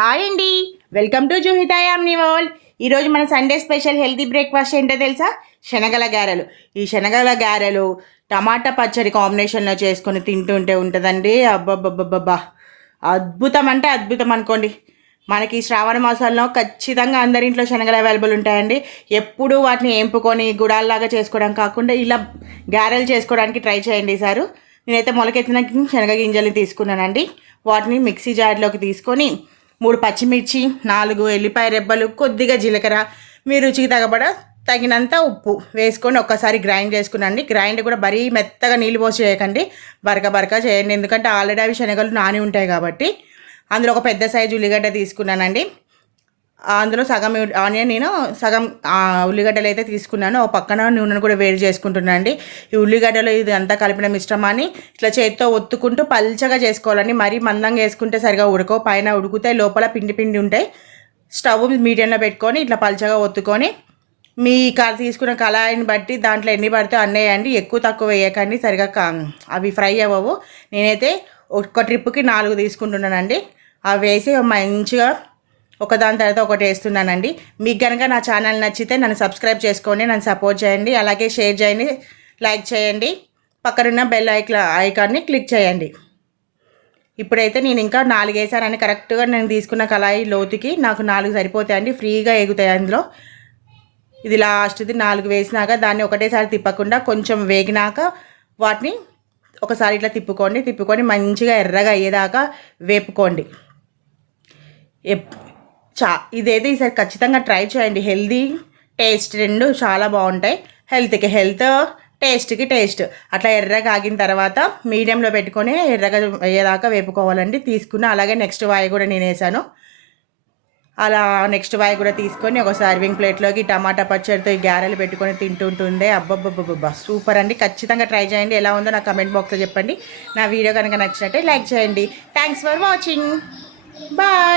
Hi అండి, welcome to జూహితా Yamini world. ఈరోజు మన సండే స్పెషల్ హెల్తీ బ్రేక్ఫాస్ట్ ఏంటో తెలుసా? శనగల గారెలు. ఈ శనగల గారెలు టమాటా పచ్చడి కాంబినేషన్లో చేసుకొని తింటుంటే ఉంటుందండి. అబ్బబ్బబ్బబ్బా, అద్భుతం అంటే అద్భుతం అనుకోండి. మనకి శ్రావణ మాసాల్లో ఖచ్చితంగా అందరింట్లో శనగలు అవైలబుల్ ఉంటాయండి. ఎప్పుడు వాటిని ఏంపుకొని గుడాల్లాగా చేసుకోవడం కాకుండా ఇలా గారెలు చేసుకోవడానికి ట్రై చేయండి ఈసారి. నేనైతే మొలకెత్తిన శనగ గింజలు తీసుకున్నానండి. వాటిని మిక్సీ జార్లోకి తీసుకొని 3 పచ్చిమిర్చి, 4 ఎల్లిపాయ రెబ్బలు, కొద్దిగా జీలకర్ర, మీ రుచికి తగినంత ఉప్పు వేసుకొని ఒక్కసారి గ్రైండ్ చేసుకున్నాండి. గ్రైండ్ కూడా మరీ మెత్తగా నీళ్ళు పోసి చేయకండి, బరక చేయండి. ఎందుకంటే ఆల్రెడీ అవి శనగలు నాని ఉంటాయి కాబట్టి. అందులో ఒక పెద్ద సైజు ఉల్లిగడ్డ తీసుకున్నానండి. అందులో సగం ఆనియన్, నేను సగం ఉల్లిగడ్డలు అయితే తీసుకున్నాను. ఒక పక్కన నూనెను కూడా వేడి చేసుకుంటున్నాను అండి. ఈ ఉల్లిగడ్డలు ఇది అంతా కలిపిన మిశ్రమాన్ని ఇట్లా చేతితో ఒత్తుకుంటూ పల్చగా చేసుకోవాలండి. మరీ మందంగా వేసుకుంటే సరిగా ఉడకవు, పైన ఉడుకుతాయి, లోపల పిండి ఉంటాయి. స్టవ్ మీడియంలో పెట్టుకొని ఇట్లా పల్చగా ఒత్తుకొని మీ తీసుకున్న కళాయిని బట్టి దాంట్లో ఎన్ని పడితే అన్నీ వేయండి. ఎక్కువ తక్కువ వేయకండి, సరిగా అవి ఫ్రై అవ్వవు. నేనైతే ఒక ట్రిప్కి 4 తీసుకుంటున్నానండి. అవి వేసి మంచిగా ఒకదాని తర్వాత ఒకటి వేస్తున్నానండి. మీకు కనుక నా ఛానల్ నచ్చితే నన్ను సబ్స్క్రైబ్ చేసుకోండి, నన్ను సపోర్ట్ చేయండి, అలాగే షేర్ చేయండి, లైక్ చేయండి, పక్కనున్న బెల్ ఐకాన్ని క్లిక్ చేయండి. ఇప్పుడైతే నేను ఇంకా 4 వేసానని కరెక్ట్గా నేను తీసుకున్న కళాయి లోతుకి నాకు 4 సరిపోతాయండి, ఫ్రీగా ఎగుతాయి అందులో. ఇది లాస్ట్ది 4 వేసినాక దాన్ని ఒకటేసారి తిప్పకుండా కొంచెం వేగినాక వాటిని ఒకసారి ఇట్లా తిప్పుకొని మంచిగా ఎర్రగా అయ్యేదాకా వేపుకోండి. ఇదైతే ఈసారి ఖచ్చితంగా ట్రై చేయండి. హెల్దీ టేస్ట్ రెండు చాలా బాగుంటాయి. హెల్త్కి హెల్త్, టేస్ట్కి టేస్ట్. అట్లా ఎర్రగా ఆగిన తర్వాత మీడియంలో పెట్టుకొని ఎర్రగా అయ్యేదాకా వేపుకోవాలండి. అలాగే నెక్స్ట్ వాయి కూడా నేను వేసాను. అలా నెక్స్ట్ వాయి కూడా తీసుకొని ఒక సర్వింగ్ ప్లేట్లోకి టమాటా పచ్చడితో ఈ గారెలు పెట్టుకొని తింటుంటుండే అబ్బబ్బబ్బబ్బా సూపర్ అండి. ఖచ్చితంగా ట్రై చేయండి. ఎలా ఉందో నా కమెంట్ బాక్స్లో చెప్పండి. నా వీడియో కనుక నచ్చినట్టే లైక్ చేయండి. Thanks for watching. బాయ్.